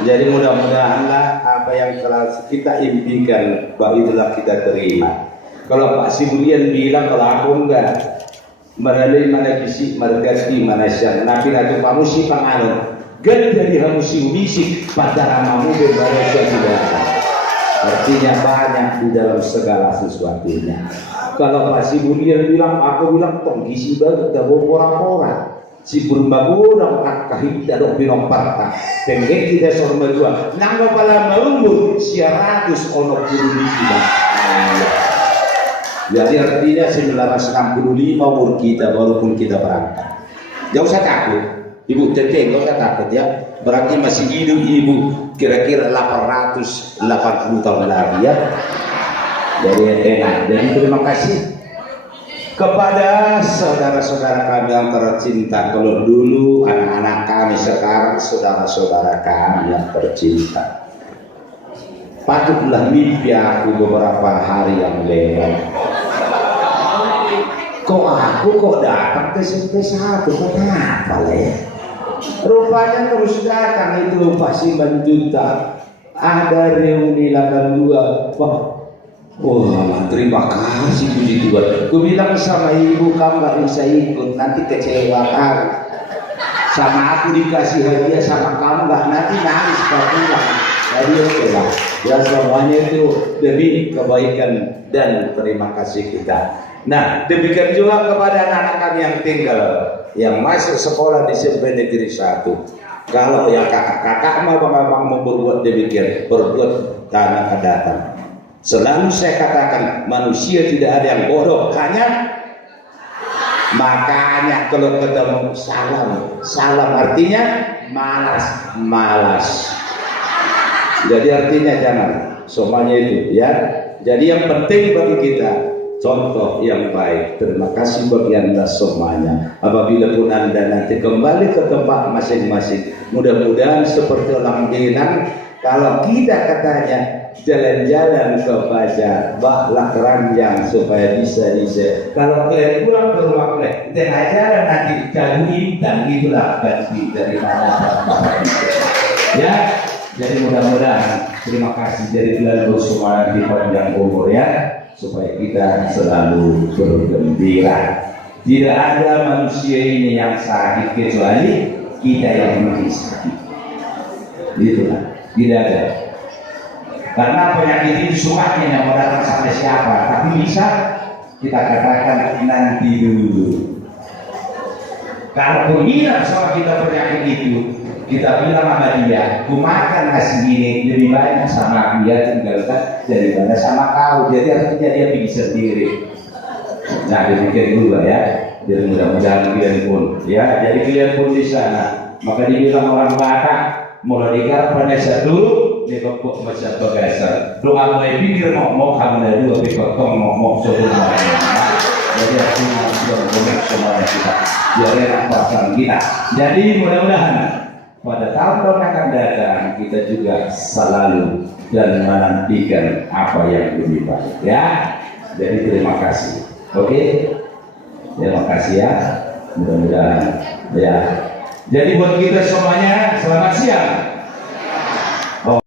Jadi mudah-mudahanlah apa yang telah kita impikan bahwa itulah kita terima. Kalau Pak Sibulian bilang kalau aku enggak melalui mana bisik margati mana syang nabi natu pamusi panganon gan dari hamusi bisik pada ramamu bebarasya tidak. Artinya banyak di dalam segala sesuatunya. Kalau Pak Sibulian bilang, aku bilang tonggisi banget dah pora-pora. Si berbagu dong kahit dong binong parta. Pengen kita sorma dua. Nangga pala marumur siaratus onok puluh kita. Jadi artinya 1965 umur kita walaupun kita berangkat. Jangan usah takut. Ibu teteh nggak usah takut ya. Berarti masih hidup ibu kira-kira 880 tahun lagi ya. Jadi enak. Dan terima kasih kepada saudara-saudara kami yang tercinta. Kalau dulu anak-anak kami, sekarang saudara-saudara kami yang tercinta. Patutlah mimpi aku beberapa hari yang lewat. Kok datang ke SMP 1? Kenapa le? Rupanya terus datang itu Pak Siman Junta. Ada reuni 82. Wah, terima kasih puji Tuhan. Ku bilang sama ibu, kamu gak bisa ikut, nanti kecewa kan. Sama aku dikasih hadiah, sama kamu gak, nanti nangis kau pulang. Jadi oke lah. Ya semuanya itu demi kebaikan dan terima kasih kita. Nah, demikian juga kepada anak-anak kami yang tinggal, yang masuk sekolah di SMP Negeri 1. Kalau yang kakak-kakak mau berbuat demikian, berbuat tanah datang. Selalu saya katakan manusia tidak ada yang bodoh, hanya makanya kalau ketemu salam artinya malas. Jadi artinya jangan semuanya itu ya. Jadi yang penting bagi kita contoh yang baik. Terima kasih bagi Anda semuanya. Apabila pun Anda nanti kembali ke tempat masing-masing, mudah-mudahan seperti orang bilang, kalau kita katanya jalan-jalan ke Fajar, baklah keranjang supaya bisa. Kalau kalian pulang ke rumah kalian, tengah jalan nanti jago intan, gitulah ganti dari mana. Ya, jadi mudah-mudahan terima kasih dari kalian semua di panjang umur ya, supaya kita selalu bergembira. Tidak ada manusia ini yang sakit kecuali kita yang mungkin sakit. Itulah, tidak ada. Karena penyakit ini sumaknya yang mau datang sampai siapa, tapi bisa kita katakan nanti dulu. Kalau berminat sama kita penyakit itu, kita bilang sama dia, ku makan nasi ini lebih banyak sama dia tinggalkan daripada sama kau. Jadi artinya dia bikin sendiri. Nah demikian juga ya. Jadi mudah-mudahan kalian pun ya. Jadi kalian pun di sana. Maka dibilang orang Batak mulai digarap pada dulu. Dia kok macam bagasan. Lu nggak mau pikir mau kamu dari dua pikir kau mau semua. Jadi artinya sudah berbuat semua kita. Biar enak perasaan kita. Jadi mudah-mudahan pada tahun akan datang kita juga selalu dan menantikan apa yang lebih baik. Ya. Jadi terima kasih. Oke. Terima kasih ya. Mudah-mudahan ya. Jadi buat kita semuanya selamat siang.